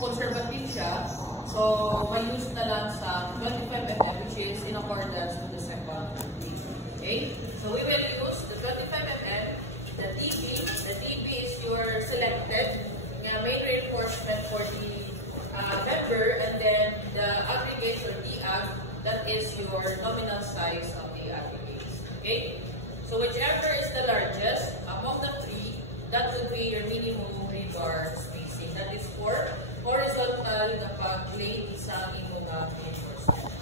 conservative siya, so may use na lang sa 25 mm, which is in accordance to the second rule. Okay? So we will use the 25 mm, the DB is your selected main reinforcement for the member, and then the aggregates or DAG, that is your nominal size of the aggregates. Okay? So whichever is the largest among the three, that will be your minimum rebar spacing. That is for horizontal na pag-plate sa imong reinforcement.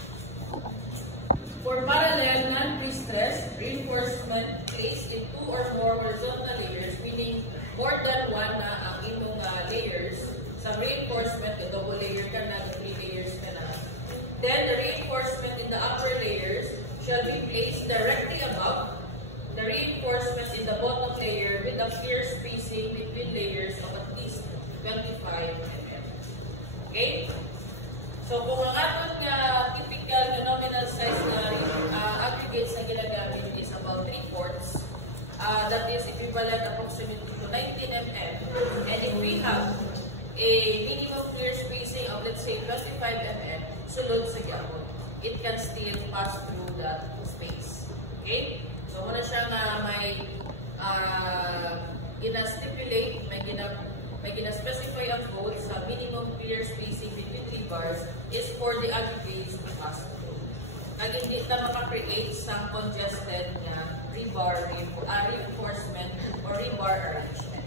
For parallel non-pre-stressed reinforcement placed in 2 or more horizontal layers, meaning more than 1 na ang imong layers sa reinforcement, the double layer ka na, the 3 layers ka na. Then the reinforcement in the upper layers shall be placed directly above the reinforcement in the bottom layer with a clear spacing between layers of at least 25 mm. Okay? So kung ang atong typical na nominal size na aggregates na ginagamit is about 3/4, that is equivalent approximately to 19 mm. And if we have a minimum clear spacing of let's say 25 mm, sulod sa gyapon, it can still pass through that space. Okay? So, muna siya nga may gina-stipulate, may gina-specify ang code sa minimum clear spacing between rebars is for the aggregates to pass through. Kag hindi ta maka-create sa congested na rebar reinforcement or rebar arrangement.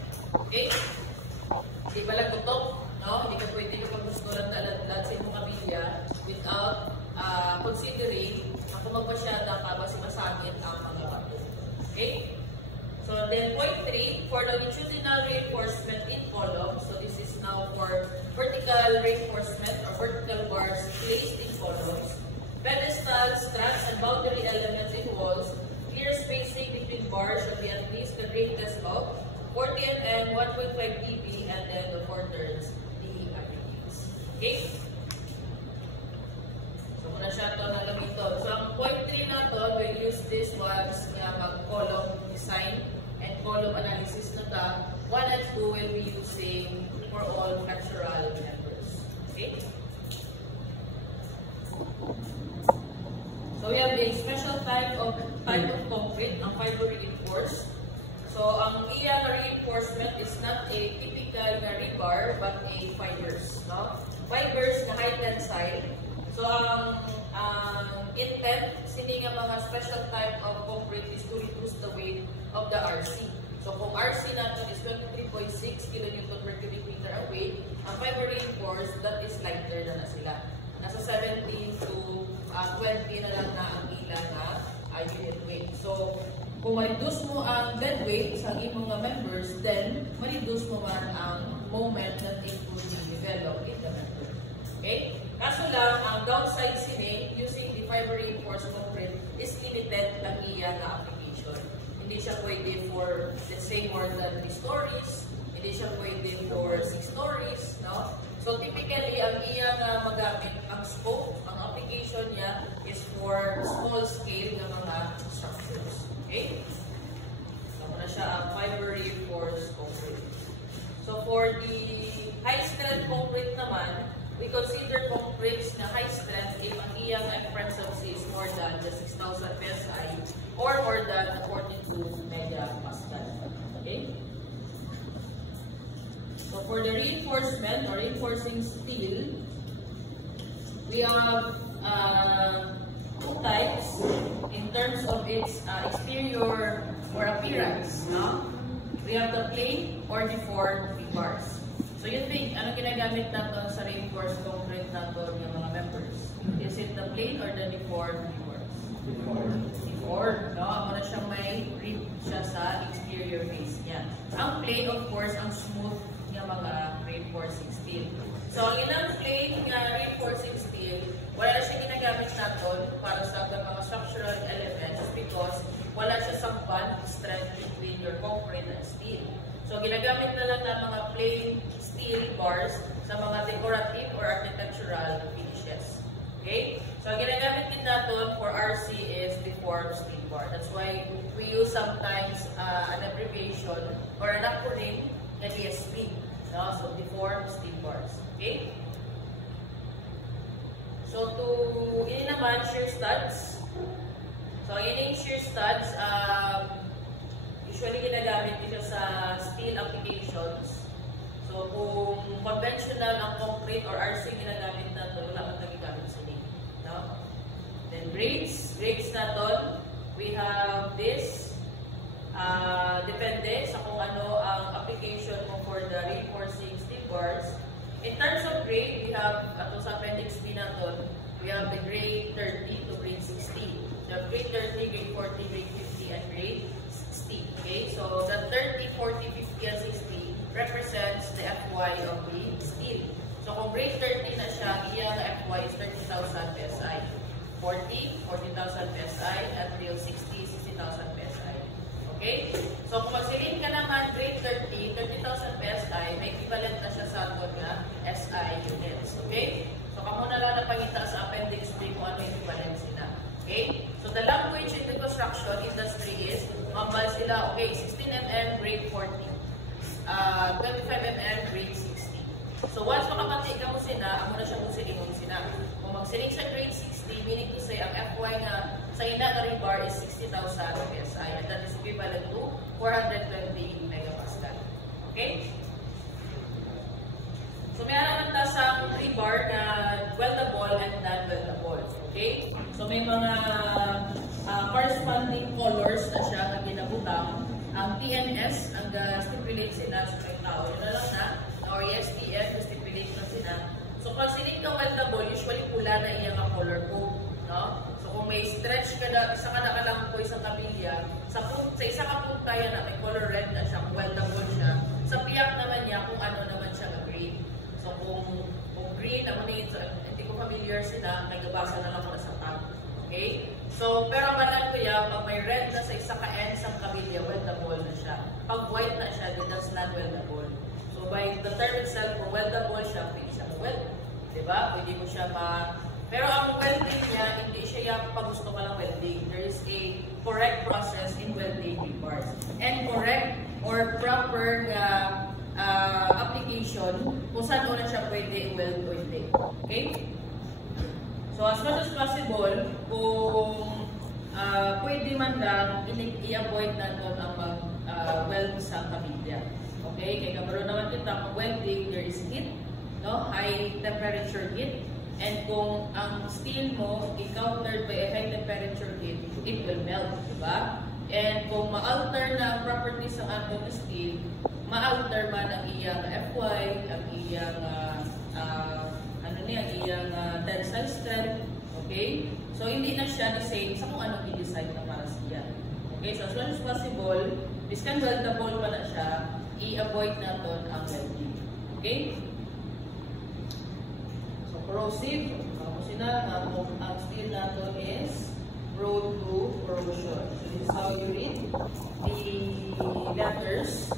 Okay? Hindi ba lang tutok? No? Hindi ka pwede ka pag-gustulan talat-talat sa imong kabilya without considering na kung magpasyada ka ba si masangit ang mga bato. Okay? So then point 3, for longitudinal reinforcement in column, so this is now for vertical reinforcement or vertical bars placed in columns, pedestals, struts, and boundary elements in walls, clear spacing between bars should be at least the greatest of 40 mm, 1.5 dB, and then the 4/3 the aggregates. Okay? So, muna siya ito na gamiton. So, ang point 3 na ito, we'll use this once mag-column design and column analysis na ta. 1 and 2 will be using for all structural members. Okay? So, we have a special type of concrete, ang fiber reinforced. So, ang iya na reinforcement is not a typical na rebar, but a fibers. No? Fibers na high tensile. So, ang intent, sini nga mga special type of concrete is to reduce the weight of the RC. So, kung RC natin is 23.6 kN per cubic meter ang weight, ang fiber reinforced, that is lighter na sila. Nasa 17 to 20 na lang na ang ilang unit weight. So, kung ma-reduce mo ang dead weight sa imong members, then ma-reduce mo man ang moment that it will be developed in the member. Okay? Kaso lang, ang downside sini, using the fiber reinforced concrete is limited lang iya na application. Hindi siya pwede for, let's say, more than 3 stories. Hindi siya pwede for 6 stories. No? So, typically, ang iya na magamit, ang scope, ang application niya is for small scale na mga structures. Okay? So, muna siya ang fiber reinforced concrete. So, for the high strength concrete naman, we consider concretes na high strength if ang iyang frequency is more than the 6,000 PSI or more than 42 megapascal. Okay? So, for the reinforcement or reinforcing steel, we have 2 types in terms of its exterior or appearance. No? We have the plain or deformed rebars. So you think, ano ginagamit natin sa reinforced concrete natin ng mga members? Is it the plain or the deformed rebars? Deformed. No? Ako na siyang may rib siya sa exterior face niya. Ang plain, of course, ang smooth ng mga reinforcing steel. So, ang inang plain reinforcing steel, wala siya ginagamit natin para sa mga structural elements because wala siya sa bond strength between your concrete and steel. So, ginagamit na lang ng mga plain steel bars sa mga decorative or architectural finishes. Okay? So, ang ginagamit din natin for RC is deformed steel bar. That's why we use sometimes an abbreviation or an acronym na DSP. No? So, deformed steel bars. Okay? naman, shear studs. So, yun yung shear studs. Usually, ginagamit ito sa steel applications. So, kung conventional ang concrete or RC ginagamit natin, wala kang nagigamit sa ning. No? Then, grades. Grades natin, we have this. Depende sa kung ano ang application mo for the reinforcing steel bars. In terms of grade, we have, ato sa appendix B natin, we have the grade 30 to grade 60. The grade 30, grade 40, grade 50, and grade 60. Okay, so the 30, 40, 50, and 60 represents the FY of the steel. So kung grade 30 na siya, iyang FY is 30,000 PSI. 40, 40,000 PSI, at real 60, 60,000 PSI. Okay? So kung magsilin ka naman grade 30, 30,000 PSI, may equivalent na siya sa aton nga SI units. Okay? So kamo na lang napangita sa appendix B kung ano yung equivalent sila. Okay? So the language in the construction industry is, mambal sila, okay, 16 mm grade 40, 25 mm grade 60. So once makapati ka mo sila, amo na siya kung silingon sila. Kung magsiling sa grade 60, meaning to say, ang FY nga sa ina na rebar is 60,000 PSI, and that is equivalent to 420 megapascal. Okay? So may naman ta sa rebar na weldable and non-weldable. Okay? So may mga corresponding colors na siya na ginabutang. Ang PNS, ang stipulate sila sa may tao. Yun na lang na. Or STF, stipulate na sila. So pag siling ka weldable, usually pula na iyang color code. No? So kung may stretch ka na, isa ka na lang po isang kabilya, sa isa ka punta yan na may color red na siya, weldable siya. Sa piyak naman niya kung ano naman siya na green. So kung green, hindi ko familiar sila, may gabasa na lang ko na sa tab. Okay? So, pero malan ko yan, pag may red na sa isa ka-ends ang kabilya, weldable na siya. Pag white na siya, then that's not weldable. So, by the term itself, kung weldable siya, pwede siya ma-weld. Diba? Pwede mo siya Pero ang welding niya, hindi siya yung pag gusto ka lang welding. There is a correct process in welding rebars. And correct or proper application kung saan na siya pwede weld o hindi. Okay? So, as much as possible, kung pwede man lang, i-avoid natin ang mag-weld sa kabilya. Okay? Kaya kabaro naman kita, kung welding, there is heat, no? High temperature heat. And kung ang steel mo, i-countered by a high temperature heat, it will melt. Diba? And kung ma-alter na ang properties ng atong steel, ma-alter man ang iyang FY, ang iyang tensile strength. Okay? So, hindi na siya the same sa kung anong i-decide na para siya. Okay? So, as much as possible, this can weldable pa na siya, i-avoid natin ang welding. Okay? So, corrosive. Kasi na, ang steel natin is prone to corrosion. So, this is how you read the letters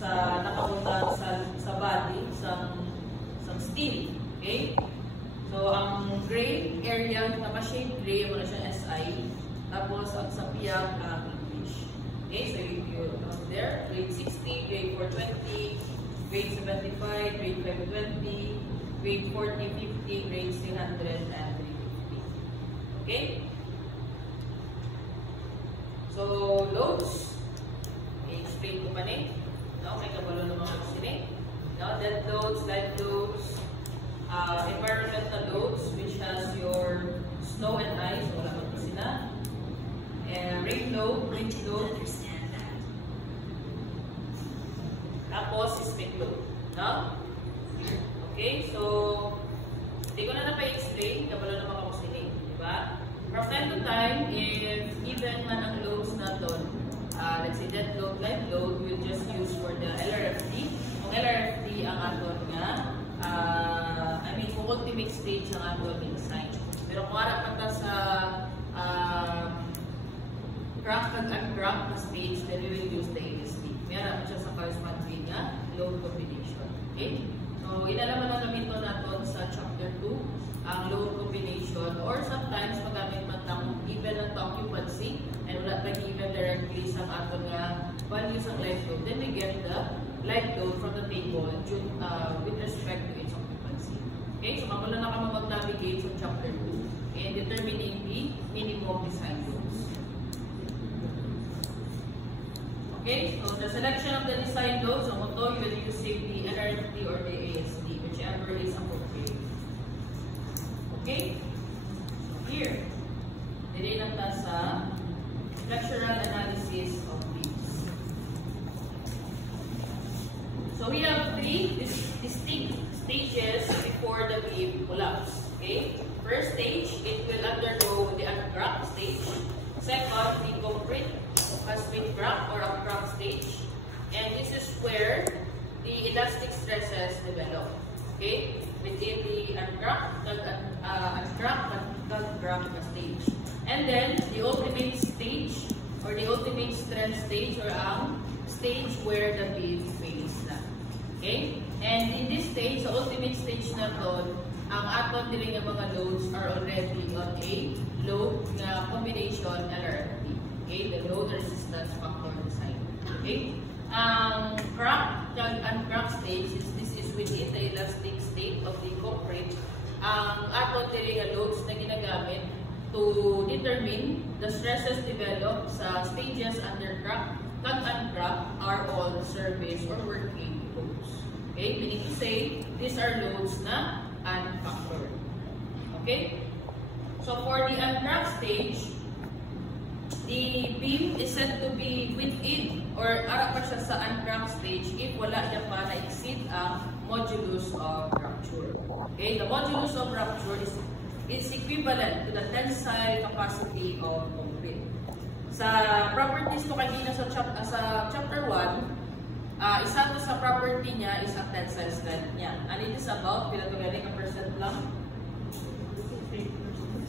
sa nakapunta sa body sa steel. Okay? So, ang gray area, naka-shade gray, wala siyang SI. Tapos, ang sa piyak, English. Okay, so you there, grade 60, grade 420, grade 75, grade 520, grade 40, 50, grade 300, and 350. Okay? So, loads. I-explain ko pa rin. No? May kabalo naman ako sila. No? Dead loads, light loads, environmental loads, which has your snow and ice, wala ko sila. And rain load, wind load. Tapos, seismic load. No? Okay, so, hindi ko na pa-explain, kabalo naman ako sila. Diba? From time to time, if even man ang loads na doon, let's say dead load, light load, we'll just use for the LRFD. Kung LRFD ang aton nga, kung ultimate stage ang aton design. Pero kung harap pa sa crack na stage, then we will use the ASD. May harap siya sa corresponding nga load combination. Okay? So, inalaman na namin ito natin sa chapter 2, ang load combination, or sometimes magamit man ng given ng occupancy and wala pa given directly sa aton nga values ng light load. Then we get the light load from the table with respect to its occupancy. Okay, so magulo na kami mag-navigate sa chapter 2. in determining the minimum design loads. Okay, so the selection of the design loads, so motor you will use the LRT or the AST, whichever is appropriate. Okay, here, dili na ta sa structural analysis of beams. So we have three distinct stages before the beam collapse. Okay, first stage, it will undergo the uncrack stage. Second, the concrete has been cracked or uncracked stage, and this is where the elastic stresses develop. Okay, within the uncracked stage, and then the ultimate stage or the ultimate strength stage or stage where the beam fails na. Okay, and in this stage, the ultimate stage na to, ang aton dili nga mga loads are already on a load na combination LRT. Okay, the load resistance factor design. Okay, crack and crack stage, since this is within the elastic state of the concrete, ang aton dili nga loads na ginagamit to determine the stresses developed sa stages under crack and uncrack are all service or working loads. Okay, meaning to say, these are loads na unfactored. Okay, so for the uncracked stage, the beam is said to be within or ara pa siya sa uncracked stage if wala niya pa na-exceed ang modulus of rupture. Okay, the modulus of rupture is equivalent to the tensile capacity of concrete. Sa properties to kanina sa chapter 1, isa to sa property niya is ang tensile strength niya. And it is about, pila to galing ang percent lang?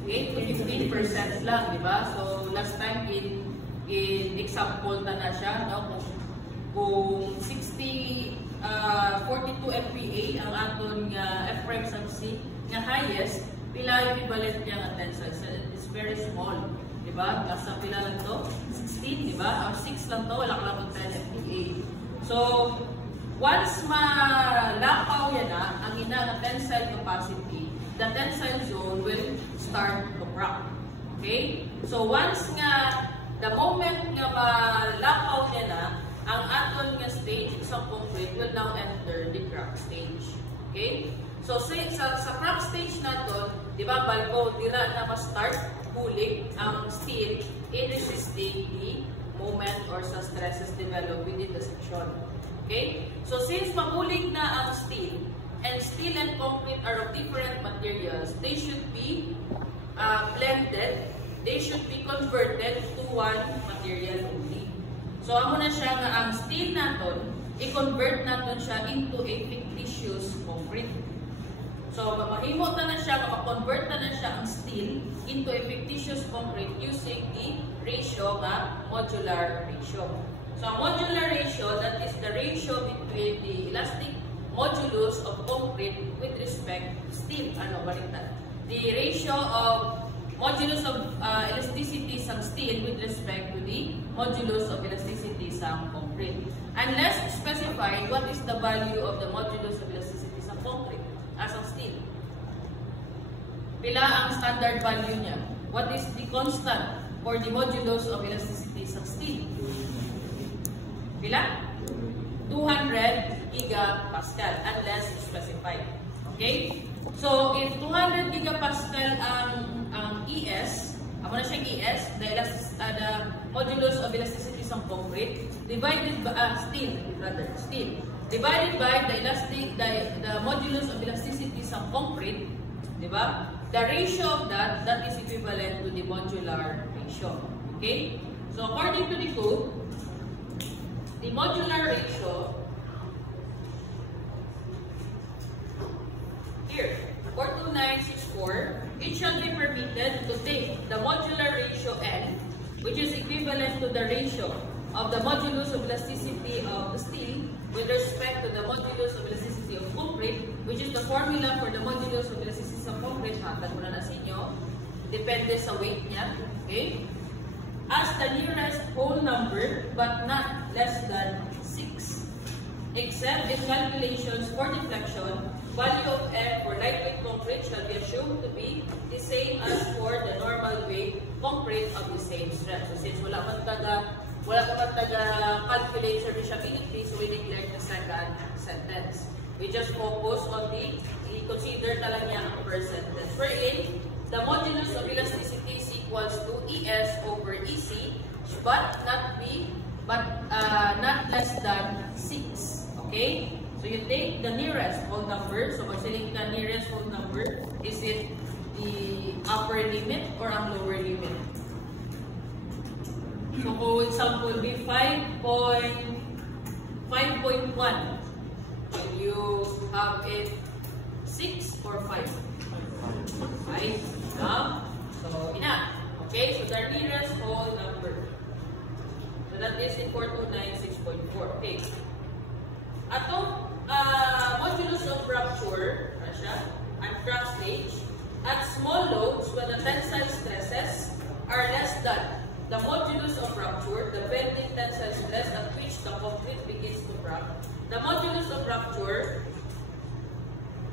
8 to 15% lang, di ba? So, last time in example na siya, no? Kung 42 MPa ang aton nga F' sub C nga highest, pila equivalent niya ang tensile strength. It's very small, di ba? Nasa pila lang to? 16, di ba? 6 lang to, wala ka lang 10 MPa. So, once malakaw yan na, ang ina tensile capacity, the tensile zone will start to crack. Okay? So, once nga, the moment nga malakaw niya na, ang aton nga stage sa concrete will now enter the crack stage. Okay? So, sa crack stage natin, di ba, balko, dira na ma-start pulling ang steel in resisting the moment or sa stresses developed within the section. Okay? So, since mabulig na ang steel, and steel and concrete are of different materials, they should be blended, they should be converted to one material only. So, amo na siya nga ang steel natin, i-convert natin siya into a fictitious concrete. So, mahimo na siya, makakonvert na siya ang steel into a fictitious concrete using the ratio nga modular ratio. So, ang modular ratio, that is the ratio between the elastic modulus of concrete with respect to steel. Ano, baliktad? The ratio of modulus of elasticity sa steel with respect to the modulus of elasticity sa concrete. Unless specified, what is the value of the modulus of elasticity sa concrete as of steel? Pila ang standard value niya? What is the constant for the modulus of elasticity sa steel? Pila? 200 gigapascal unless specified. Okay? So, if 200 gigapascal ang ES, amo na siyang ES, the modulus of elasticity sa concrete, divided by steel, divided by the modulus of elasticity sa concrete, di ba? The ratio of that is equivalent to the modular ratio. Okay? So, according to the code, the modular ratio here, 42964, it shall be permitted to take the modular ratio N, which is equivalent to the ratio of the modulus of elasticity of the steel with respect to the modulus of elasticity of concrete, which is the formula for the modulus of elasticity of concrete. Hatag mo na sa inyo. Depende sa weight niya. Okay? As the nearest whole number, but not less than 6. Except if calculations for deflection, value of F for lightweight concrete shall be assumed to be the same as for So since wala man taga-calculate serviceability, so we neglect the second sentence. We just focus on i-consider na lang niya ang per sentence. Wherein, the modulus of elasticity is equals to ES over EC, but not less than 6. Okay? So you take the nearest whole number. So pag select ka nearest whole number, is it the upper limit or ang lower limit? So for example, be 5.1. Will you have it 6 or 5? 5. So enough. Okay, so the nearest whole number. So that is in 429.6.4. Okay. Atong modulus of rupture, at crack stage, at small loads when the tensile stresses are less than the modulus of rupture, the bending tensile stress at which the concrete begins to crack. The modulus of rupture,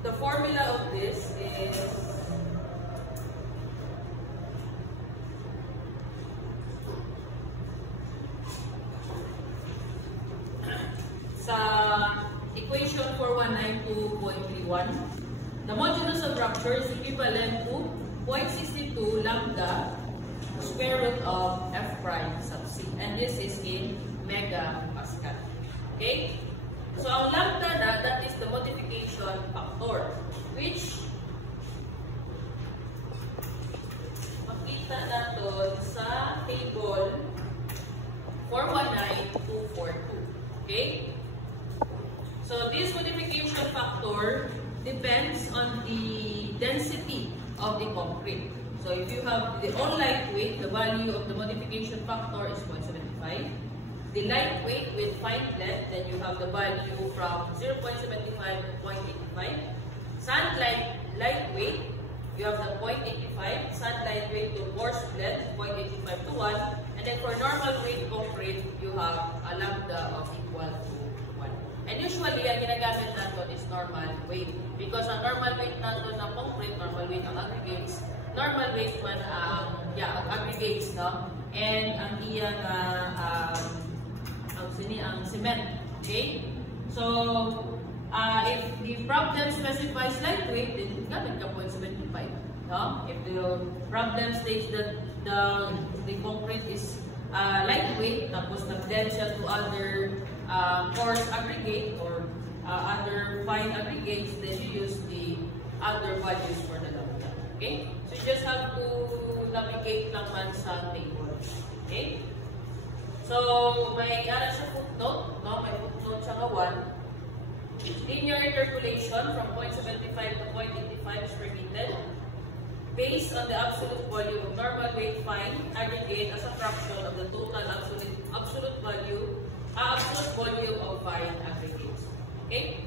the formula of this is sa equation 419.2.31. The modulus of rupture is equivalent to 0.62 lambda square root of F prime sub C. And this is in megapascal. Okay? So, ang lambda that is the modification factor, which makita natin sa table 419242. Okay? So, this modification factor depends on the density of the concrete. So, if you have the all lightweight, the value of the modification factor is 0.75. The lightweight with fine blend, then you have the value from 0.75 to 0.85. Sand lightweight, you have the 0.85. Sand lightweight to coarse blend, 0.85 to 1. And then for normal weight concrete, you have a lambda of equal to 1. And usually, ang ginagamit natin is normal weight. Because ang normal weight natin ng concrete, normal weight ang aggregates, normal weight man ang aggregates, no? And ang iyang ang cement. Okay? So, if the problem specifies lightweight, then gamit ka 0.75. No? If the problem states that the concrete is lightweight, tapos nag-blend siya to other coarse aggregate or other fine aggregates, then you use the other values for the lambda. Okay? So, you just have to navigate lang man sa table. Okay? So, may aral sa footnote, no? May footnote siya nga 1. Linear interpolation from 0.75 to 0.85 is permitted based on the absolute volume of normal weight fine aggregate as a fraction of the total absolute volume of fine aggregates. Okay?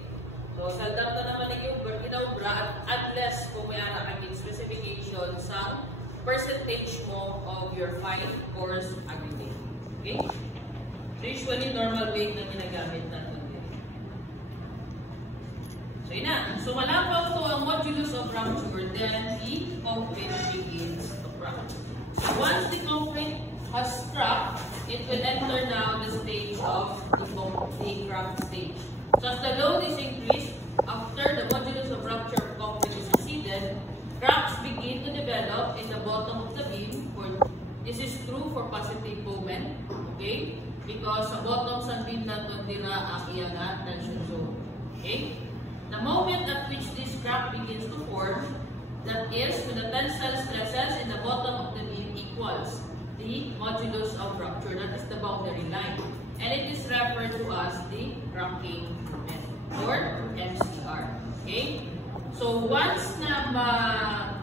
So, saldam na naman yung ginawbra unless kung may anak ang specification sa percentage mo of your fine coarse aggregate. Okay? So, usually, normal weight na ginagamit natin din. So, yun na. So, malampaw to ang modulus of rupture, then the concrete begins to crack. So, once the concrete has cracked, it will enter now the stage of the crack stage. So, as the load is increased, after the modulus of rupture of concrete is exceeded, cracks begin to develop in the bottom of the beam. This is true for positive moment, okay? Because sa bottom sa beam natin nila ang iyang tension zone, okay? The moment at which this crack begins to form, that is, when the tensile stresses in the bottom of the beam equals the modulus of rupture, that is the boundary line. And it is referred to as the cracking moment, or MCR, okay? So, once na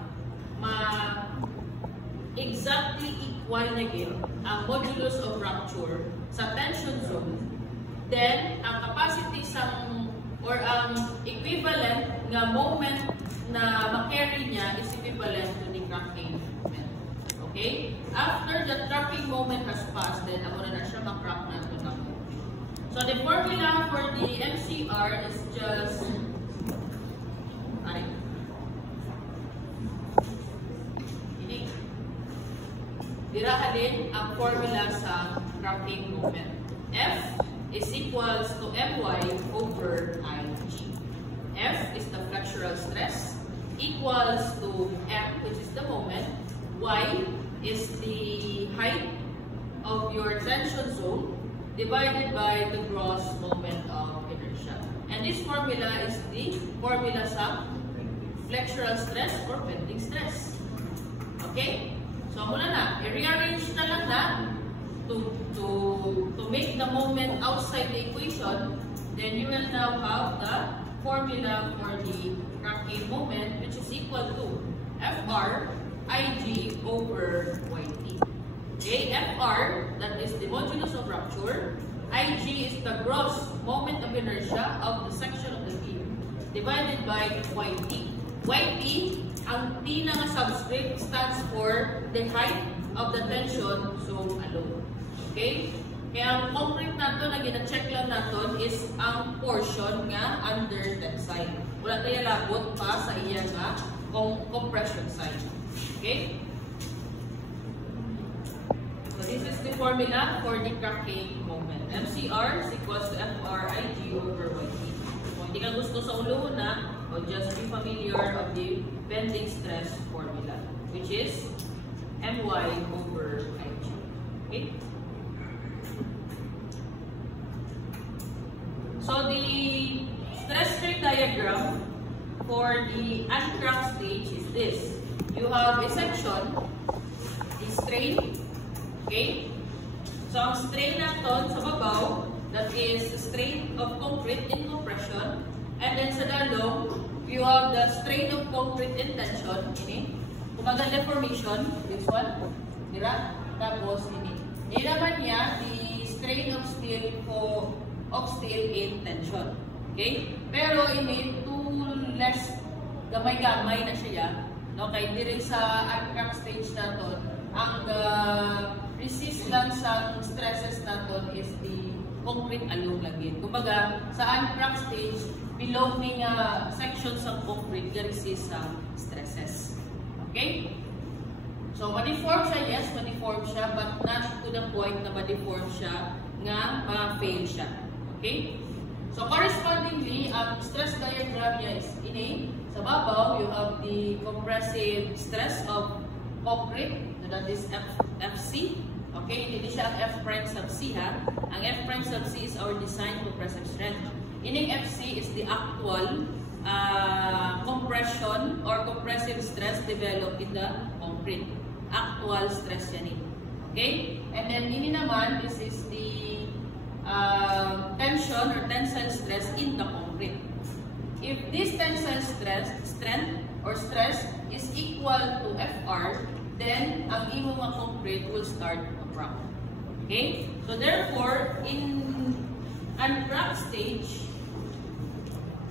exactly equal na yun ang modulus of rupture sa tension zone, then ang capacity or ang equivalent nga moment na makarry niya is equivalent to the cracking moment. Okay? After the cracking moment has passed, then ako na siya makrack na ito na. So the formula for the MCR is just dira halin ang formula sa cracking moment. F is equals to My over Ig. F is the flexural stress, equals to M, which is the moment. Y is the height of your tension zone divided by the gross moment of inertia. And this formula is the formula sa flexural stress or bending stress. Okay? So muna na, i-rearrange na lang na to make the moment outside the equation. Then you will now have the formula for the cracking moment, which is equal to Fr Ig over Yt. Okay, Fr, that is the modulus of rupture. Ig is the gross moment of inertia of the section of the beam divided by Yt. Yt, ang T na nga subscript stands for the height of the tension zone alone. Okay? Kaya ang concrete nato na gina-check lang natin is ang portion nga under tensile. Wala tayo labot pa sa iya nga compression side. Okay? So this is the formula for the cracking moment. MCR is equals to Fr Ig over Yt. Kung hindi ka gusto sa ulo na, o just be familiar of the bending stress formula, which is My over Ig. Okay? So the stress strain diagram for the uncracked stage is this. You have a section, the strain, okay? So ang strain natin sa babaw, that is the strain of concrete in compression, and then sa dalong, you have the strain of concrete in tension, ini. Kumaga deformation, this one, dira, tapos ini. Ini naman niya, the strain of steel in tension. Okay? Pero ini too less gamay-gamay na siya. No? Kaya diri sa uncracked stage natin, ang resist lang sa stresses natin is the concrete alone lagi. Kumbaga, sa uncracked stage, belonging sections ng concrete resist sa stresses. Okay? So, ma-deform siya, yes, ma-deform siya, but not to the point na ma-deform siya nga ma-fail siya. Okay? So, correspondingly, ang stress diagram niya is ini. Sa babaw, you have the compressive stress of concrete. So, that is FC. Okay? Hindi siya ang F prime sub C, ha? Ang F prime sub C is our design compressive strength. Ining FC is the actual compression or compressive stress developed in the concrete. Actual stress yan eh. Okay? And then, ini naman, this is the tension or tensile stress in the concrete. If this tensile strength or stress is equal to Fr, then ang imo nga concrete will start to crack. Okay? So therefore, in uncracked stage,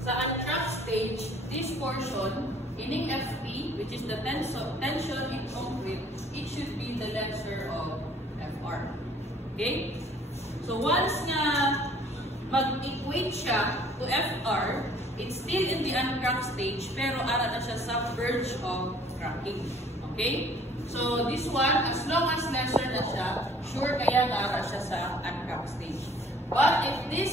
sa uncracked stage, this portion, ining Fp, which is the tension in concrete, it should be the lesser of Fr. Okay? So once nga mag-equate siya to Fr, it's still in the uncracked stage, pero ara na siya sa verge of cracking. Okay? So this one, as long as lesser na siya, sure kaya nga ara siya sa uncracked stage. But if this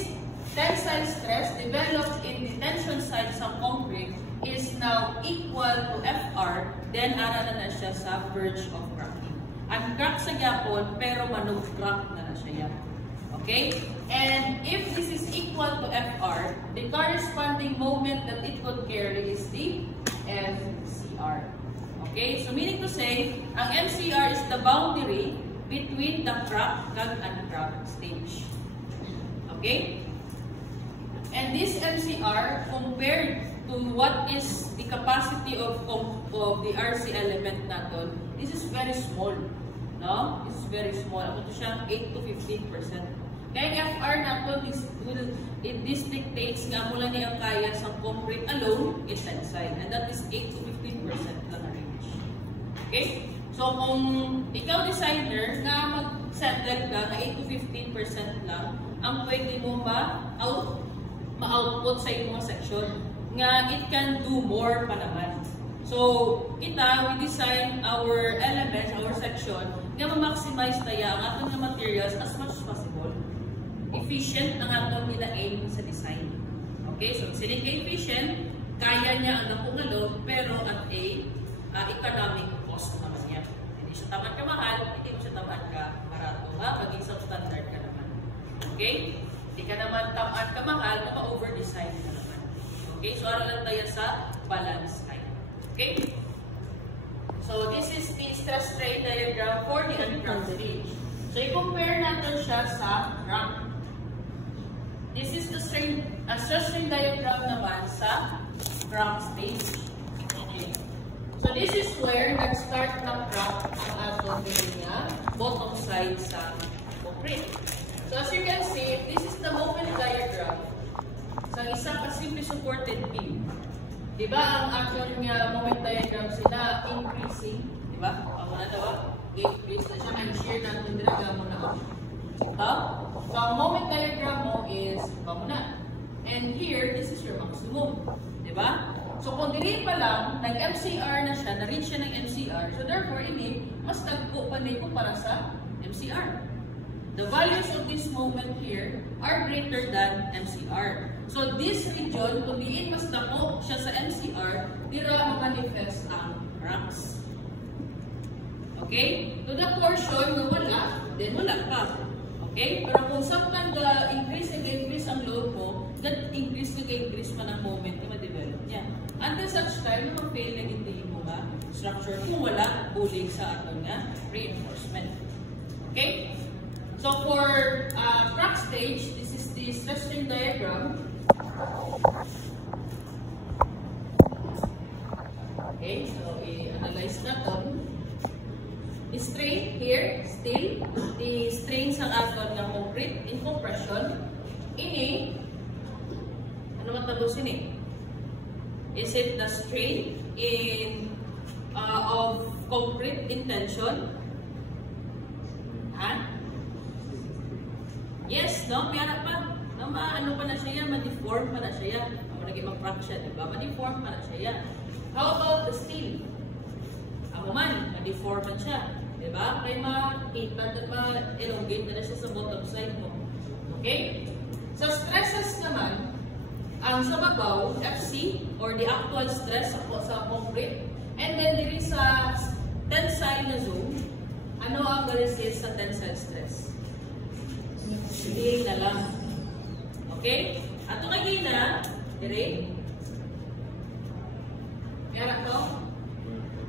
tensile stress developed in the tension side sa concrete is now equal to Fr, then ara na siya sa verge of cracking. Uncrack sa gyapon, pero manog-crack na siya. Okay? And if this is equal to Fr, the corresponding moment that it could carry is the MCR. Okay? So meaning to say, ang MCR is the boundary between the cracked and uncracked stage. Okay? And this MCR, compared to what is the capacity of the RC element natin, this is very small. No? This is very small. Ako to siya 8 to 15%. Kaya Fr natin, this dictates nga mula niya kaya sa concrete alone is tensile. And that is 8 to 15% lang na range. Okay? So kung ikaw designer nga mag-settle ka na 8 to 15% lang, ang pwede mo ma-output sa iyong section nga it can do more pa naman. So So, kita, we design our elements, our section, nga ma-maximize tayo ang atong materials as much as possible. Efficient ang atong nila-aim sa design. Okay, so sinin ka efficient, kaya niya ang napungalo, pero at a economic cost naman niya. Hindi siya tamad ka mahal, hindi mo siya tamad ka barato, maging substandard ka naman. Okay? Hindi ka naman tamad ka mahal, ma-over-design ka naman. Okay, so aralan tayo sa balance time. Okay? So, this is the stress strain diagram for the uncramped stage. So, i-compare natin siya sa cramp. This is the stress strain diagram naman sa cramp stage. Okay. So, this is where nag-start ng cramp ang atong niya bottom side sa concrete. So, as you can see, this is the moment diagram sa isang simply supported beam. Diba ang actual nga moment diagram sila increasing, diba? Ang muna daw, increase na siya, and share natin diraga mo na. Ito, so ang moment diagram mo is pamuna. And here, this is your maximum, diba? So kung dili pa lang, nag-MCR na siya, na-reach siya ng MCR, so therefore, ini, mas tagpo pa na para sa MCR. The values of this moment here are greater than MCR. So this region, kung diin mas dako siya sa MCR, dira manifest ang cramps. Okay? To the portion na wala, then wala pa. Okay? Pero kung samtang increase ang load mo, that increase man ang moment na ma-develop niya. Until such time na ma-fail na hindi mo nga structure kung wala bulig sa aton nga reinforcement. Okay? So for crack stage, this is the stress strain diagram. Okay, so i-analyze natin. Strain here, still, the strain sa aton ng concrete in compression. Ini, ano matapos ini? Is it the strain in of concrete in tension? Ha? Yes, no? Mayroon pa. No, ano pa na siya yan? Ma-deform pa na siya yan. Ako naging mag-crack siya, diba? Ma-deform pa na siya yan. How about the steel? Ako man, ma-deform man siya. Diba? Kaya ma-elongate na siya sa bottom side mo. Okay? So, stresses naman, ang sa babaw, FC, or the actual stress sa concrete. And then, diri sa tensile na zone, ano ang resist sa tensile stress? Hindi na lang. Okay? Ato kagina, dire. Kaya to,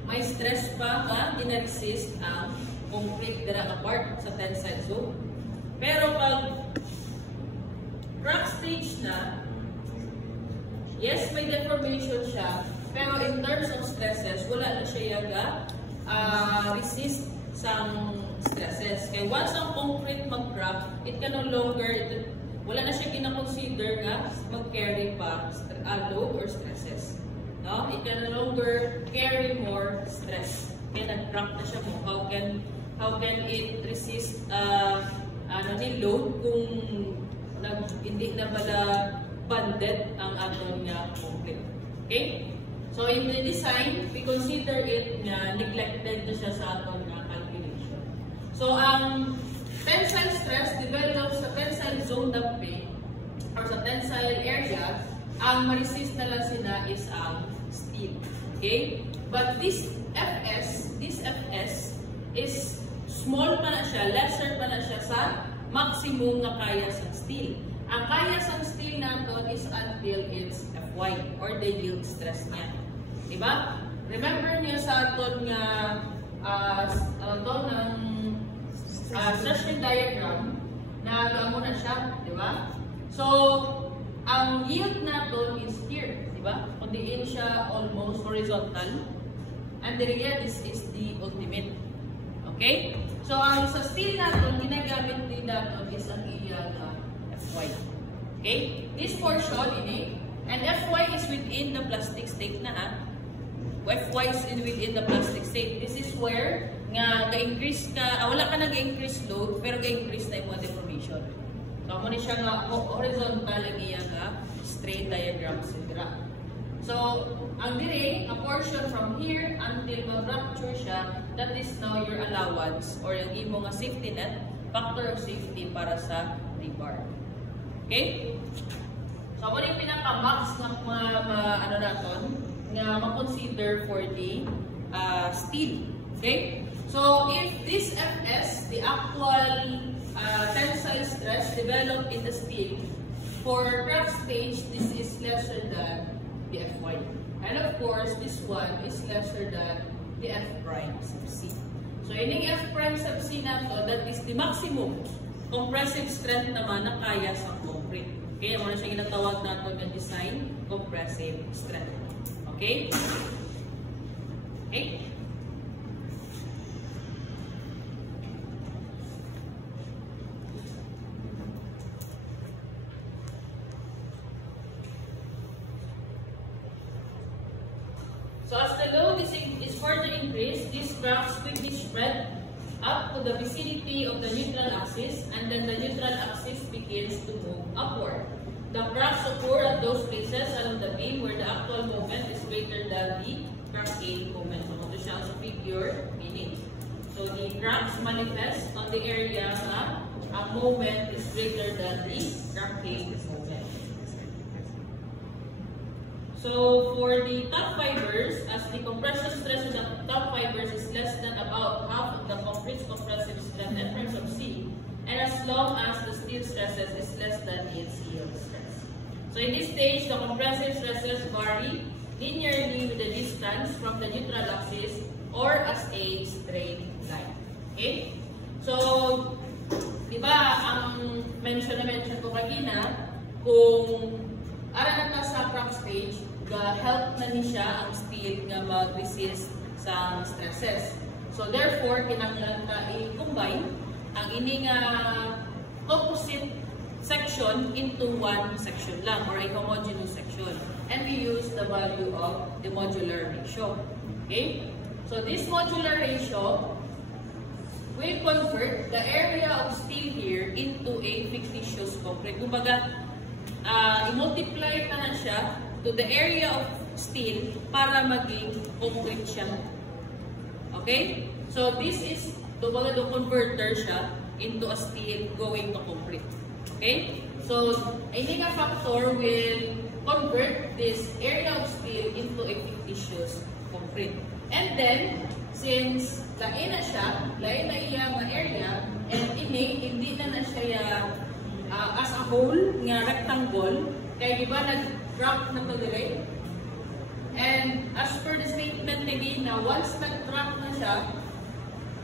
may stress pa nga ina-resist ang concrete dira apart sa tensile zone. Pero pag crack stage na, yes, may deformation siya, pero in terms of stresses, wala na siya yaga resist sa stresses. Kaya once ang concrete mag-crack, it can no longer, wala na siya kina-consider nga mag-carry pa load or stresses. No? It can no longer carry more stress. Kaya nag-crack na siya mo. How can it resist load kung hindi na pala banded ang aton nga concrete. Okay? So in the design, we consider it nga neglected na siya sa aton nga calculation. So ang tensile stress develops sa tensile zone dumping or sa tensile area, ang ma-resist na lang sila is ang steel. Okay? But this FS is small pa na siya, lesser pa na siya sa maximum na kaya sa steel. Ang kaya sa steel natin is until its Fy or the yield stress niya. Diba? Remember niyo sa aton nga stress strain diagram na gamo na siya, diba? So, ang yield natin is here, diba? Kung diin siya almost horizontal. And then again, this is the ultimate. Okay? So, ang sa steel natin, ginagamit din natin is ang iya Fy. Okay? This portion, ini, and Fy is within the plastic state na ha. Fy is within the plastic state. This is where nga ga-increase ka, wala ka nag-increase load, pero ga-increase na yung mga deformation. So, ako ni siya nga horizontal ang iya nga strain diagram sidra. So, ang dire, a portion from here until mag-rupture siya, that is now your allowance or yung imo nga safety net, factor of safety para sa rebar. Okay? So, ano yung pinaka-max na ano natin, na ma-consider for the steel. Okay? So, if this Fs, the actual tensile stress developed in the steel, for crack stage, this is lesser than the Fy. And of course, this one is lesser than the F prime sub C. So, ining F prime sub C na to, that is the maximum compressive strength naman na kaya sa concrete. Okay, ano siya ginatawag natin ng design compressive strength. Okay? Okay? So as the load is further increased, these cracks quickly spread up to the vicinity of the neutral axis, and then the neutral axis begins to move upward. The cracks occur at those places along the beam where the actual moment is greater than the cracking moment. So ito siya sa figure meaning. So the cracks manifest on the area na ang moment is greater than the cracking moment. So for the top fibers, as the compression stress of the top fibers is less than about half of the concrete's compressive strength F prime sub C, and as long as the steel stresses is less than its yield stress. So in this stage, the compressive stresses vary linearly with the distance from the neutral axis or as a straight line. Okay? So, di ba ang mention ko kanina, kung ara na sa crack stage, help na ni siya ang steel nga mag-resist sa stresses. So therefore, kinahanglan ka i-combine ang ining composite section into one section lang or a homogeneous section. And we use the value of the modular ratio. Okay? So this modular ratio will convert the area of steel here into a fictitious concrete. Kumbaga, i-multiply na siya to the area of steel para maging concrete siya. Okay? So this is the converter siya into a steel going to concrete. Okay? So any factor will convert this area of steel into a fictitious concrete. And then, since lain na siya, lain na iya nga area, and hindi na siya as a whole nga rectangle, kaya di ba nag-track na to dire? And as per the statement again na once nag-track na siya,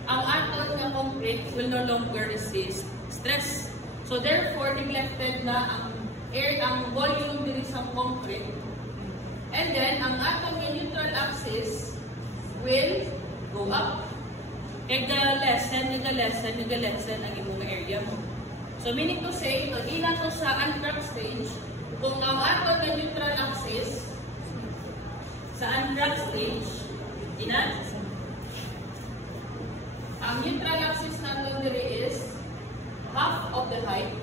ang aton nga concrete will no longer resist stress. So therefore, neglected na ang volume diri sa concrete. And then, ang aton nga neutral axis will go up. Kaya ga-lessen ang imong area mo. So meaning to say, pag-ina to sa uncracked stage, kung ang aton na neutral axis sa uncracked stage, ang neutral axis natin diri is half of the height.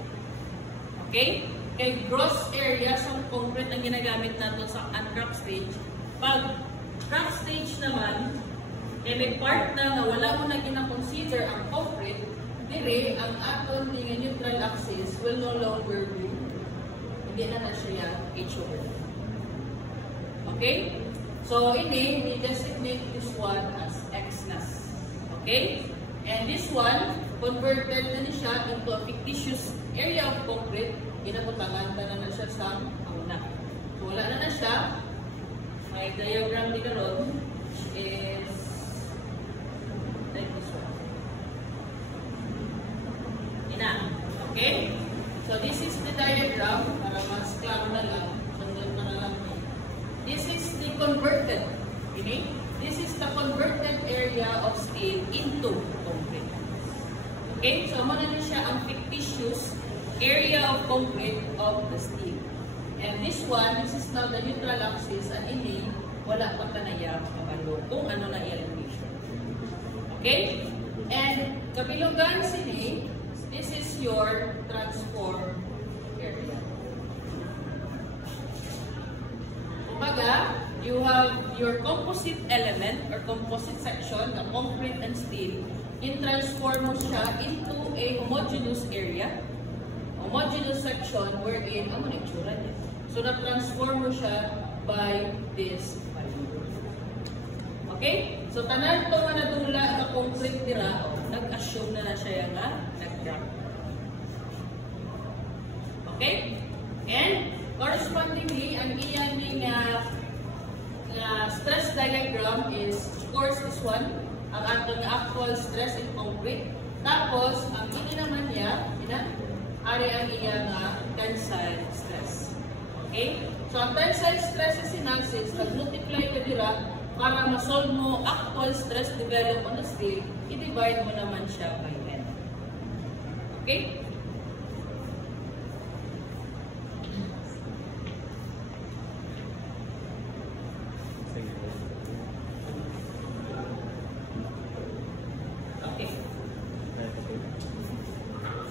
Okay? Kay gross area sa concrete ang ginagamit natin sa uncracked stage. Pag cracked stage naman, may part na wala mo na gina-consider ang concrete, dire ang aton nga neutral axis will no longer be, hindi na siya h/. Okay? So, we designate this one as x-nas. Okay? And this one, converted na siya into a fictitious area of concrete, ginabutangan na siya sa una. So, wala na siya. May diagram di karon is like this one. Okay? So, this is the diagram para mas klaro na lang. Sundin pa na lang. This is the converted. Okay? This is the converted area of steel into concrete. Okay? So, muna na siya ang fictitious area of concrete of the steel. And this one, this is now the neutral axis, and ini, wala pa tanaya kabalo kung ano na i-elevation. Okay? And kabilugan sini, this is your transform area. Kumbaga, Kumbaga, you have your composite element or composite section, the concrete and steel, in-transform mo siya into a homogeneous area, homogeneous section wherein, ano na itsura niya? So, na-transform mo siya by this value. Okay? So, tanan ito nga nadula na concrete nila, nag-assume na siya nga, nag-drop. Okay? And, correspondingly, ang iyan stress diagram is, of course, this one, ang atong actual stress in concrete. Tapos, ang ini naman niya, ari ang iya nga tensile stress. Okay? So, ang tensile stress is analysis, nag-multiply ka dira para ma-solve mo actual stress developed on the steel, i-divide mo naman siya by n. Okay?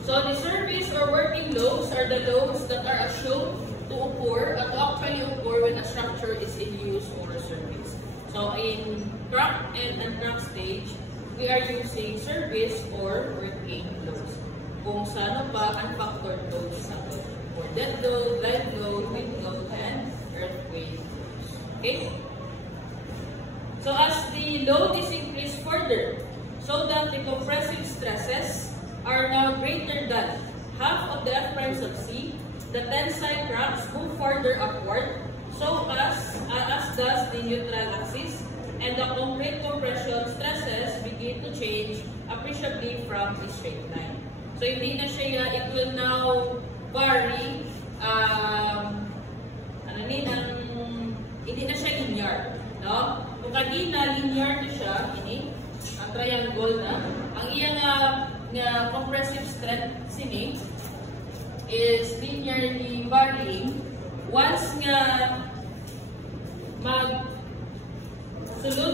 So the surface or working loads are the loads that are assumed to occur and actually occur when a structure is in use or a surface. So in crack and crack stage, we are using surface or working loads. Kung sa ano pa, unfactored loads natin. For dead load, live load, wind load, and earthquake loads. Okay? So as the load is increased further, so that the compressive stresses are now greater than half of the F prime sub C, the tensile cracks move further upward, so as does the neutral axis, and the concrete compression stresses begin to change appreciably from the straight line. So hindi na siya, it will now vary, hindi na siya linear, no? Kung kanina linear na siya, ini ang triangle na, ang iyang nga compressive strength sini is linearly varying. Once nga magsulod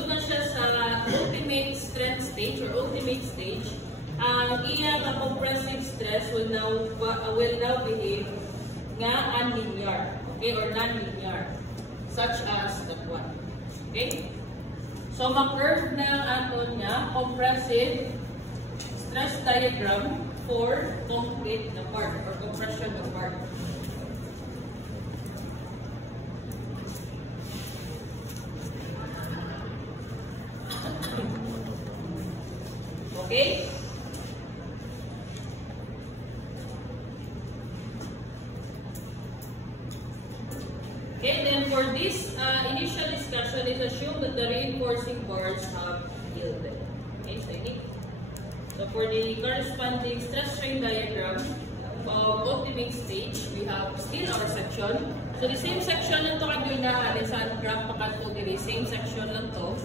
na siya sa ultimate strength stage or ultimate stage, ang iyang compressive stress will now behave nga unlinear, okay, or non-linear, such as that one. Okay? So ma-curve na aton nga compressive stress diagram for concrete na part or compression na part. Okay? Okay, then for this initial discussion, it's assumed that the reinforcing bars have yielded. Okay, so for the corresponding stress strain diagram of ultimate stage, we have still our section. So the same section lang to kanina, sa graph pa kanto diri, same section lang to.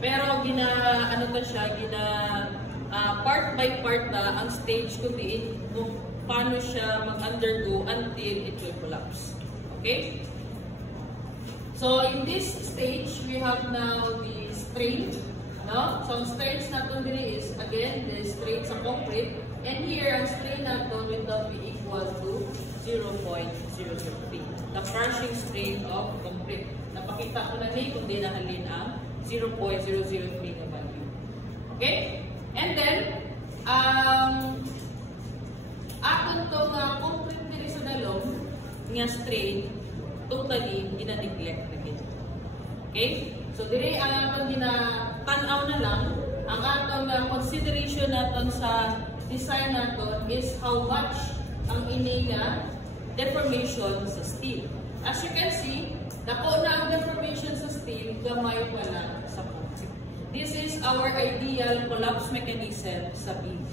Pero part by part na ang stage kung paano siya mag-undergo until it will collapse. Okay? So in this stage, we have now the strain. No? So ang strains natin diri is, again, the strain sa concrete. And here, ang strain natin will not be equal to 0.003. The crushing strain of concrete. Napakita ko na ni kung di nahalin ang 0.003 na value. Okay? And then, aton to nga concrete diri sa dalom nga strain, totally ina-neglect na gito. Okay? So, diri ang aton tanaw na lang, ang atong consideration natin sa design natin is how much ang ini nga deformation sa steel. As you can see, dako na ang deformation sa steel, gamay wala sa concrete. This is our ideal collapse mechanism sa beam,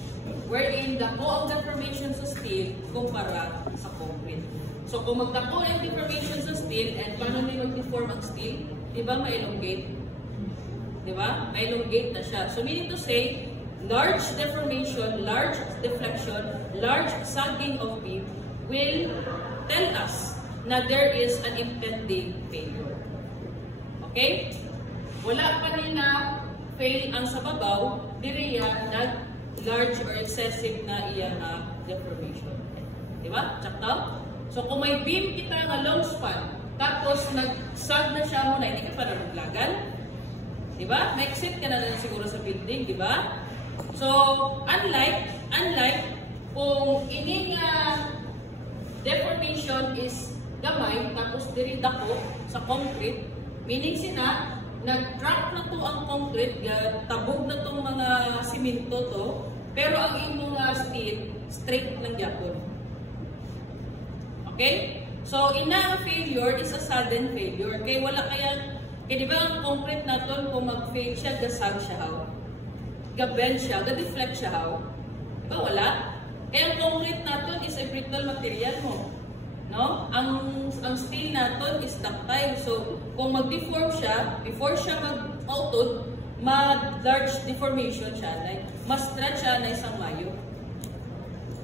wherein dako ang deformation sa steel kumpara sa concrete. So kung magdako ang deformation sa steel, and paano may mag-deform ang steel, di ba ma-elongate? Diba? Elongate na siya. So meaning to say, large deformation, large deflection, large sagging of beam will tell us na there is an impending failure. Okay? Wala pa nila fail ang sa babaw, diri yan nag-large or excessive na iya na deformation. Diba? Check out? So kung may beam kita nga long span, tapos nag-sag na siya muna, hindi ka pa nalaglagan. Diba? May exit ka na siguro sa building, diba? So, unlike kung ining deformation is gamay, tapos diri dako sa concrete, meaning sina, nag-crack na to ang concrete, tabog na tong mga simento to, pero ang imong steel, straight lang gyapon. Okay? So, ina failure is a sudden failure. Kaya wala di ba ang concrete naton kung mag-fail siya, gasag siya haw. Ga-bend siya, ga-deflect siya haw. Diba wala? Kaya ang concrete naton is a brittle material mo. No? Ang steel naton is ductile. So, kung mag-deform siya, before siya mag-outod, mag-large deformation siya, like, mas-stretch siya na isang mayo.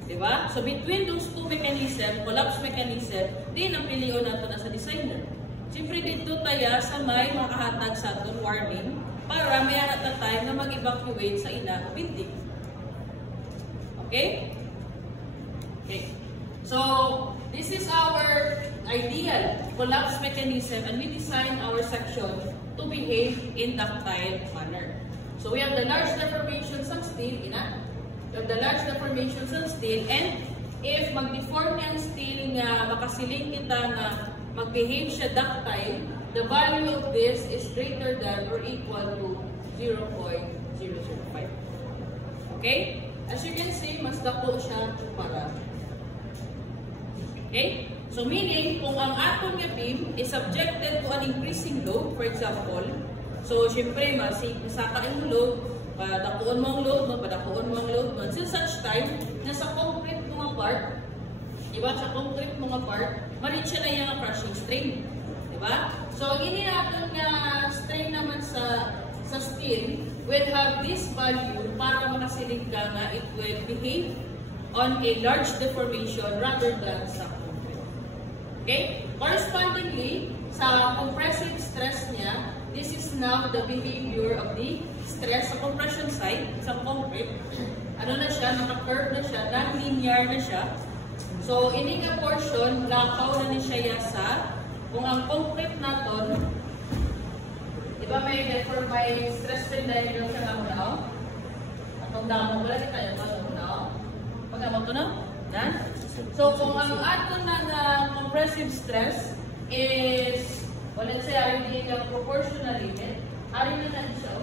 Diba? So, between those two mechanism, collapse mechanism, din ang piliyon nato na sa designer. Siyempre dito tayo sa may makahatag sa aton warning para may hata tayo na mag-evacuate sa ina building. Okay? Okay. So, this is our ideal collapse mechanism and we design our section to behave in ductile manner. So, we have the large deformations of steel, we have the large deformations of steel, and if mag-deform yung steel nga makasiling kita na mag-behave siya ductile, the value of this is greater than or equal to 0.005. Okay? As you can see, mas dako siya para. Okay? So meaning, kung ang aton nga beam is subjected to an increasing load, for example, so syempre, masaka yung load, padakuon mo ang load, padakuon mo ang load, until such time, na sa concrete mga part, diba? Sa concrete mga part, ma-reach na yung crushing strain. Diba? So, ini natin nga strain naman sa steel will have this value para makasiling ka nga it will behave on a large deformation rather than sa concrete. Okay? Correspondingly, sa compressive stress niya, this is now the behavior of the stress sa compression side, sa concrete. Ano na siya? Naka-curve na siya, non-linear na siya. So, ini nga portion, lakaw na ni siya sa, kung ang concrete naton, di ba may stress strain diagram sa naman na, atong damo, wala di tayo ba na? Pagkamot ko na? Yan? So, kung ang aton na compressive stress is, well, let's say, ari na proportional limit, ari na na siya.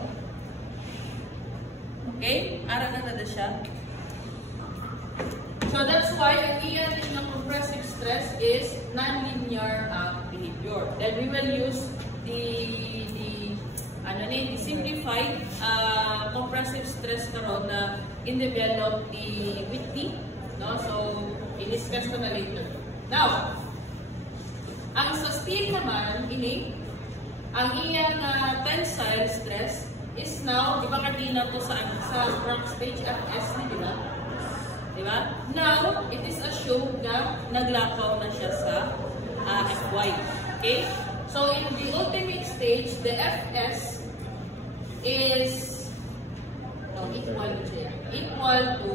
Okay? Ara na na siya. So that's why ang iyan ng compressive stress is non-linear behavior. Then we will use the simplified compressive stress karon na in-develop the Whitney. No? So, i-discuss ko na later. Now, ang sa steel naman, ang iyang tensile stress is now, di ba kanina to sa crack stage FS ni, di ba? Diba? Now, it is assumed na naglakaw na siya sa Fy. Okay? So, in the ultimate stage, the Fs is equal to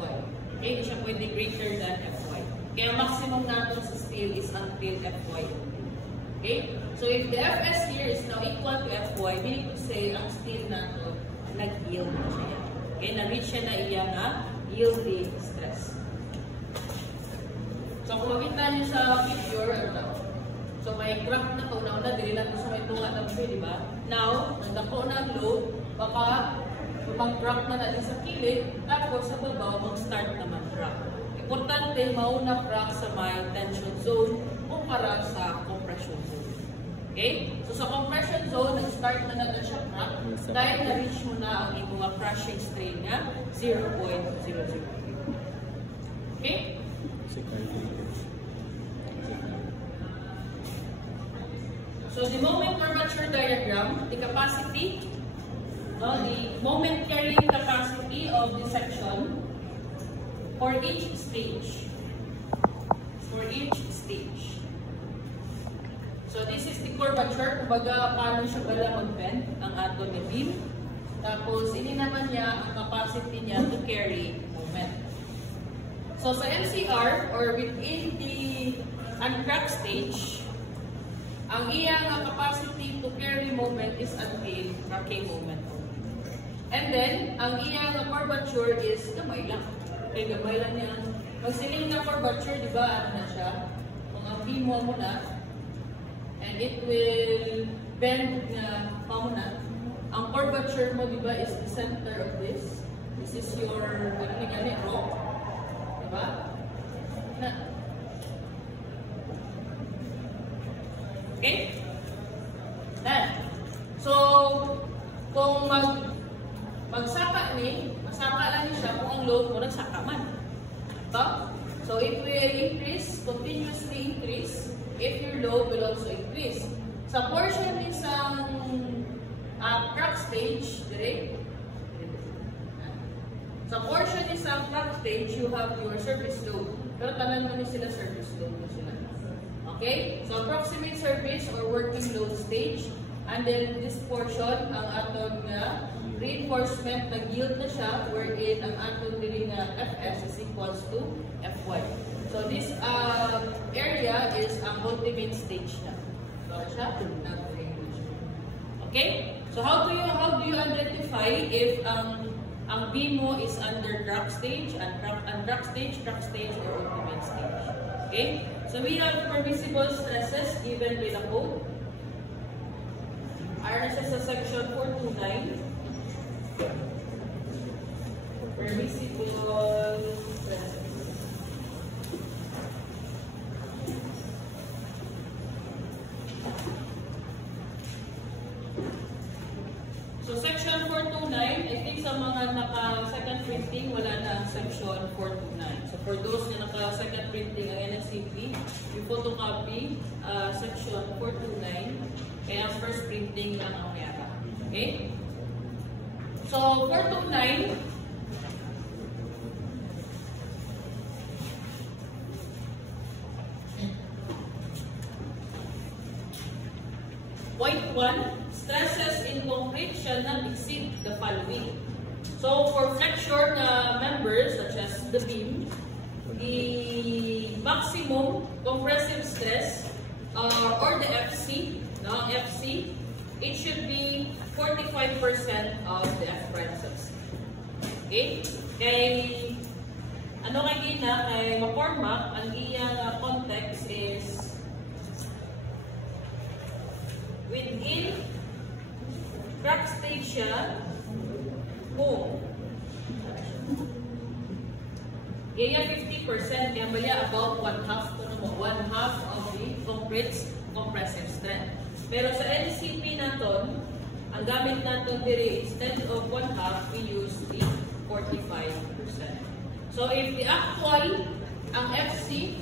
Fy. Okay? Hindi siya pwede greater than Fy. Kaya maximum natin sa steel is until Fy. Okay? So, if the Fs here is now equal to Fy, meaning to say, ang steel natin nag-yield na siya. Okay? Na-reach siya na iya nga yielding stress. So, kung makita niyo sa picture, so may crack na ito, nauna, dili lang ito sa may tunga ng di ba? Now, nagdako na ang load, baka mag-crack na natin sa kilid, tapos sa babaw, mag-start naman crack. Importante, mauna crack sa may tension zone kumpara sa compression zone. Okay? So, sa compression zone, nag-start na natin siya crack dahil na-reach mo na ang mga crushing strain na 0.00. Okay? So, the moment curvature diagram, the capacity, the moment carrying capacity of the section for each stage. So, this is the curvature. Kumbaga, paano siya pala mag-bend ang aton ni beam. Tapos, ini naman niya ang capacity niya to carry moment. So, sa MCR, or within the uncracked stage, ang iyang capacity to carry moment is until rocking moment only. And then, ang iyang curvature is gamay lang. Okay, gamay lang yan. Magsiling na curvature, di ba, ano na siya? Kung ang beam mo na, and it will bend na na. Ang curvature mo, di ba, is the center of this. This is your, ano nga rock. Di ba? Okay? Then, so, kung magsaka ni, masaka lang siya kung ang load mo nagsaka man. So, so it will increase, continuously increase, if your load will also increase. Sa portion ni isang crack stage, sa portion ni isang crack stage, you have your surface load. Pero tanan mo ni sila surface load mo sila. Okay? So, approximate surface or working load stage. And then, this portion, ang aton nga reinforcement, nag-yield na siya, wherein ang aton diri nga Fs is equals to Fy. So, this area is ang ultimate stage na. So, siya, okay? So, how do you identify if ang beam mo is under crack stage, and crack stage, or ultimate stage? Okay? So, we have permissible stresses given by the code. RSS sa section 429. Permissible stresses. So, section 429, I think sa mga naka-second printing, wala na ang section 429. So, for those na naka-second printing ang NSCP, you photocopy section 429, kaya first printing lang ang mayara. Okay? So, 429, point 1, stresses in concrete shall not exceed the following. So, for flexure members such as the beam, the maximum compressive stress or the FC, FC, it should be 45% of the F prime sub C. Okay? Kay ano kay gina kay McCormack, ang iyang context is within crack stage siya kung kaya 50%, kaya bali about one half of the concrete's compressive strength. Pero sa NCP naton, ang gamit naton diri, instead of one half, we use the 45%. So if the actual, ang FC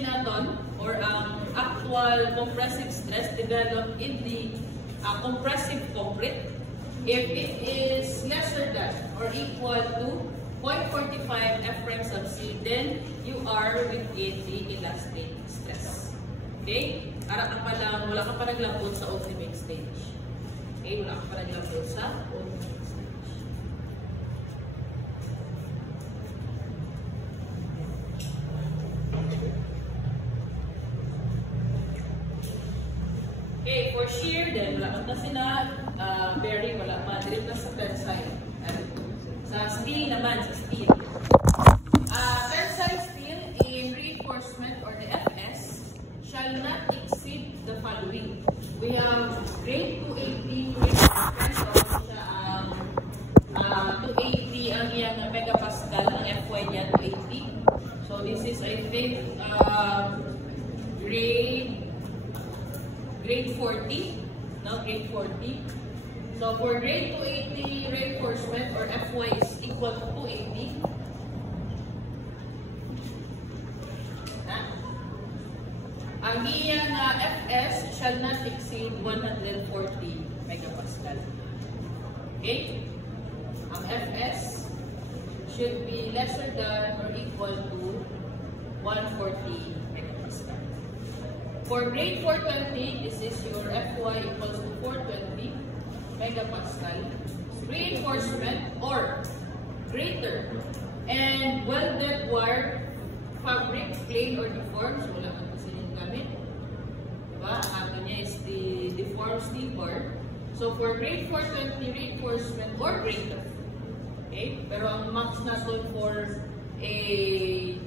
naton, or ang actual compressive stress developed in the compressive concrete, if it is lesser than or equal to 0.45 F prime sub C, then you are within the elastic stress. Okay? Para ka pa lang, wala ka pa naglabot sa ultimate stage. Okay? Wala ka pa naglabot sa ultimate stage. Okay, for shear, then wala ka sina bearing, wala pa. Direct na sa tensile. Sa steel naman, sa steel. Tensile steel in reinforcement or the FS shall not exceed the following. We have grade 280, grade 280 ang iyang megapascal, ang Fy niya 280. So this is, I think, grade 40, no, grade 40. So for grade 280 reinforcement or Fy is equal to 280. Ang iyang Fs shall not exceed 140 megapascal. Okay? Ang Fs should be lesser than or equal to 140 megapascal. For grade 420, this is your Fy equals to 420 megapascal. Reinforcement or greater and welded wire fabric, plain or deformed, so wala man kasi yung gamit. ba? Ato niya is the deformed sleeper. So for grade 420 reinforcement or greater. Okay? Pero ang max natin for a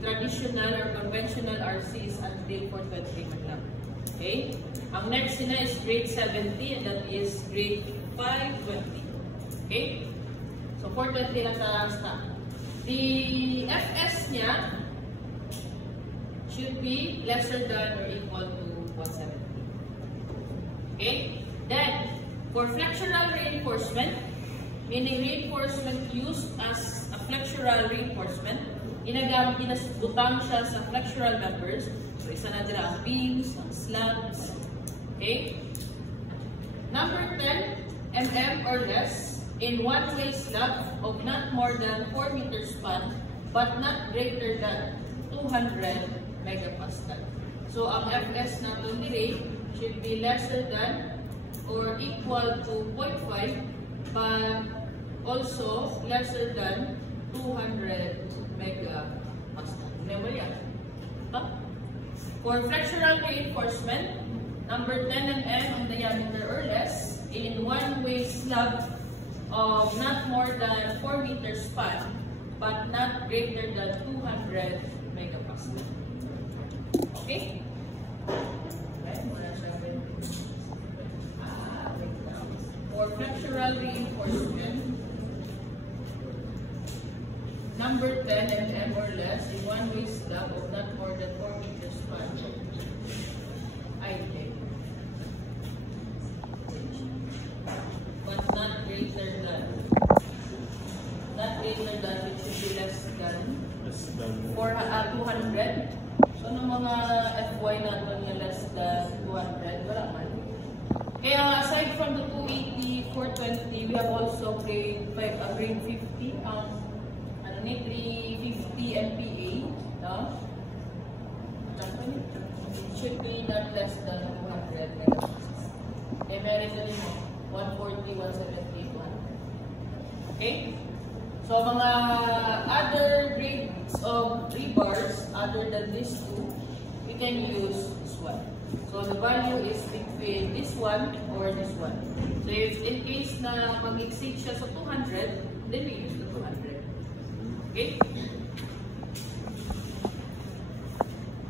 traditional or conventional RC is until 420 lang. Okay? Ang next na is grade 70 and that is grade 520. Okay? So 420 lang sa stock. The FS niya should be lesser than or equal to 170. Okay? Then, for flexural reinforcement, meaning reinforcement used as a flexural reinforcement, ginasbutang siya sa flexural members. So, isa na dila ang beams, ang slabs. Okay? Number 10 mm or less in one-way slab of not more than 4 meters span but not greater than 200 megapascal. So, ang FS natin dili should be lesser than or equal to 0.5 but also lesser than 200 megapascal. Remember yan? For flexural reinforcement, number 10 mm on diameter or less in one-way slab of not more than 4 meters span but not greater than 200 megapascal. Okay? For flexural reinforcement, number 10 mm or less in one-way slab of not more than 4 meters span. I think. But not greater than. Not greater than, it should be less than 200. So, ng mga FY natin yung less than 200, wala man. Kaya aside from the 280, 420, we have also grade 50, 350 MPa, no? It should be not less than 200 megapascal. Okay, meron na rin mo, 140, 170, 100. Okay? So, mga other grades of rebars other than these two, we can use this one. So, the value is between this one or this one. So, if in case na mag-exceed siya sa 200, then we use the 200. Okay?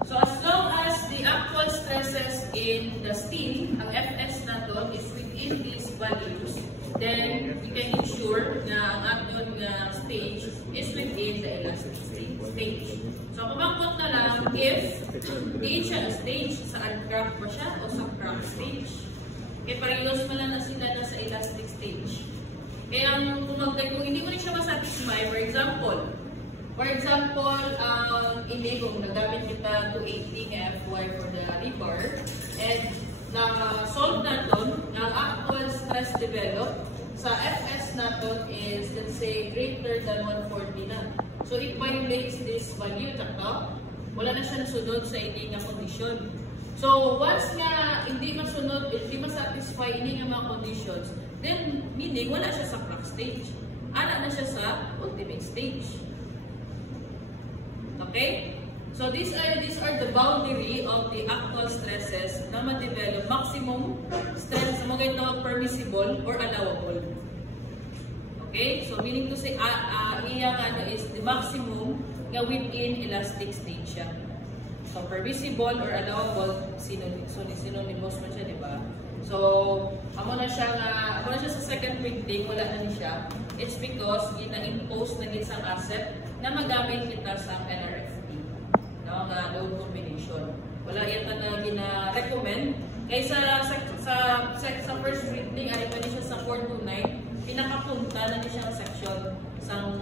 So, as long as the actual stresses in the steel, ang FS na to is within these values, then we can ensure na ang aton stage is within the elastic stage. So, kumangkot na lang if di siya stage, sa uncracked ba siya o sa cracked stage. Kaya parehas mo lang na sila na sa elastic stage. Kaya kung hindi mo rin siya masatisfy, for example, kung nagamit kita 280 nga FY for the rebar, and na-solve natin, ang actual stress developed sa FS natin is, let's say, greater than 140 na. So, it violates this value, taka, wala na siya nasunod sa hindi nga condition. So, once nga hindi masunod, hindi masatisfy hindi nga mga conditions, then, meaning, wala siya sa crack stage. Ana na siya sa ultimate stage. Okay? So, these are the boundary of the actual stresses na ma-develop. Maximum stress, mga ito permissible or allowable. Okay? So, meaning to say, iyang is the maximum nga within elastic stage siya. So, permissible or allowable, synonymous man siya, di ba? So, amo na siya sa second printing, wala na ni siya. It's because gina-impose na isang asset na magamit kita sa NRFP. No, nga load combination. Wala yata na gina-recommend. Kaysa sa first printing, ay pa niya sa 429, pinakapunta na niya siyang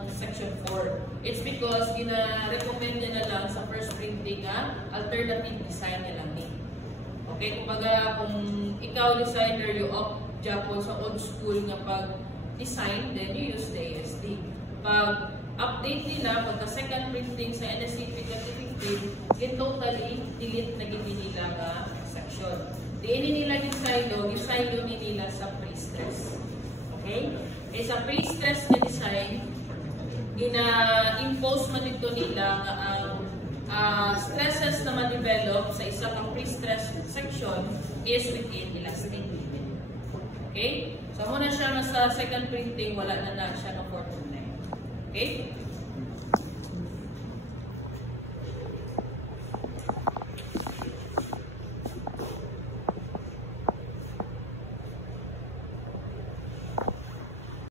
section 4. It's because gina-recommend niya na lang sa first printing nga alternative design niya lang. Okay, kumbaga kung ikaw designer, you opt Japan sa old school nga pag-design, then you use the ASD. Pag update nila, pagka second printing sa NSCP 2015, in totally delete na nila nga section. Diinin nila yung silo nila sa pre-stress. Okay? Eh sa pre-stress na design, gina-impose man ito nila nga ang stresses na ma-develop sa isa pang pre-stress section is within elastic limit. Okay? So, muna siya sa second printing, wala na siya ng 4.9. Okay?